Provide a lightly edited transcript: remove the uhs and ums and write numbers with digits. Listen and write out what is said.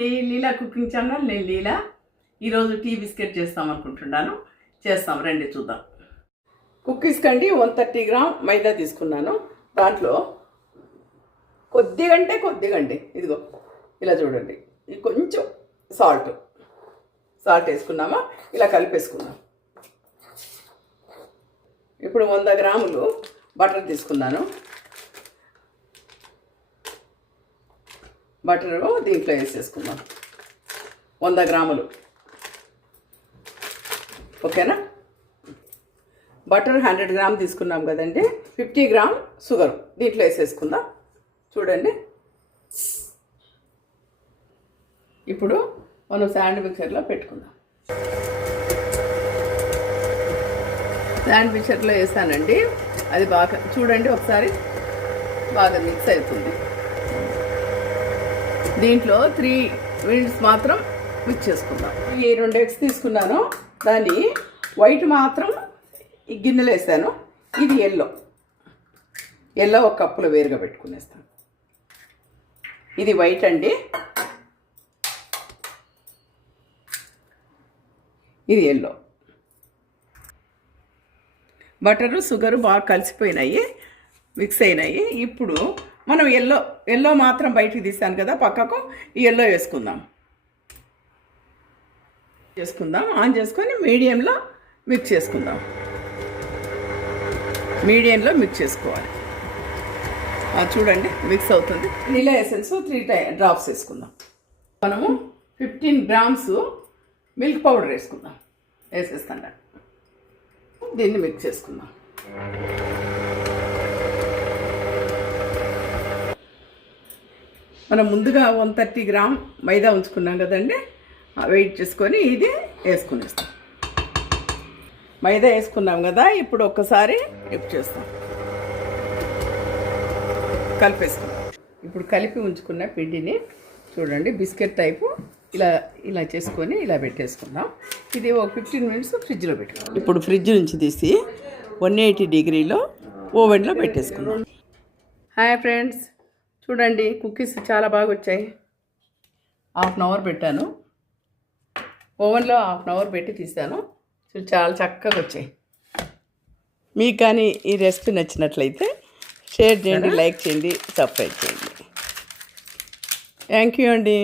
లీలా cooking channel, నేను లీలా. ఈరోజు tea biscuit చేస్తాం అనుకుంటున్నాను. చేస్తాం, రండి చూద్దాం. కుక్కీస్ కండి 130 గ్రామ్ మైదా తీసుకున్నాను. దాంట్లో కొద్దిగా ఇదిగో ఇలా చూడండి, ఇది కొంచెం సాల్ట్ వేసుకున్నామా, ఇలా కలిపేసుకున్నాం. ఇప్పుడు 100 గ్రాములు బటర్ తీసుకున్నాను. బటరు దీంట్లో వేసేసుకుందాం. 100 గ్రాములు, ఓకేనా. బటర్ 100 గ్రామ్ తీసుకున్నాం కదండి. 50 గ్రామ్ షుగర్ దీంట్లో వేసేసుకుందాం. చూడండి, ఇప్పుడు మనం శాండ్ మిక్సర్లో పెట్టుకుందాం. శాండ్ మిక్సర్లో వేసానండి. అది బాగా చూడండి, ఒకసారి బాగా మిక్స్ అవుతుంది. దీంట్లో 3 మినిట్స్ మాత్రం మిక్స్ చేసుకుందాం. ఈ 2 ఎగ్స్ తీసుకున్నాను, దాన్ని వైట్ మాత్రం ఈ గిన్నెలో వేసాను. ఇది ఎల్లో ఒక కప్పులో వేరుగా పెట్టుకునేస్తాను. ఇది వైట్ అండి, ఇది ఎల్లో. బటరు షుగరు బాగా కలిసిపోయినాయి, మిక్స్ అయినాయి. ఇప్పుడు మనం ఎల్లో మాత్రం బయటికి తీసాను కదా, పక్కకు ఈ ఎల్లో వేసుకుందాం. ఆన్ చేసుకొని మీడియంలో మిక్స్ చేసుకుందాం. మీడియంలో మిక్స్ చేసుకోవాలి. చూడండి, మిక్స్ అవుతుంది. నీలా ఎసెన్స్ 3 డ్రాప్స్ వేసుకుందాం. మనము 15 గ్రామ్స్ మిల్క్ పౌడర్ వేసుకుందాం. వేసేస్తాను, దీన్ని మిక్స్ చేసుకుందాం. మనం ముందుగా 130 గ్రామ్ మైదా ఉంచుకున్నాం కదండి, వెయిట్ చేసుకొని ఇది వేసుకునేస్తాం. మైదా వేసుకున్నాం కదా, ఇప్పుడు ఒక్కసారి మిక్స్ చేస్తాం, కలిపేసుకుందాం. ఇప్పుడు కలిపి ఉంచుకున్న పిండిని చూడండి, బిస్కెట్ టైపు ఇలా చేసుకొని ఇలా పెట్టేసుకుందాం. ఇది ఒక 15 మినిట్స్ ఫ్రిడ్జ్లో పెట్టుకుందాం. ఇప్పుడు ఫ్రిడ్జ్ నుంచి తీసి 180 డిగ్రీలో ఓవెన్లో పెట్టేసుకుందాం. హాయ్ ఫ్రెండ్స్, చూడండి కుక్కీస్ చాలా బాగా వచ్చాయి. ½ అవర్ పెట్టాను ఓవెన్లో, ½ అవర్ పెట్టి తీసాను. చాలా చక్కగా వచ్చాయి. మీకు కానీ ఈ రెసిపీ నచ్చినట్లయితే షేర్ చేయండి, లైక్ చేయండి, సబ్స్క్రైబ్ చేయండి. థ్యాంక్ యూ అండి.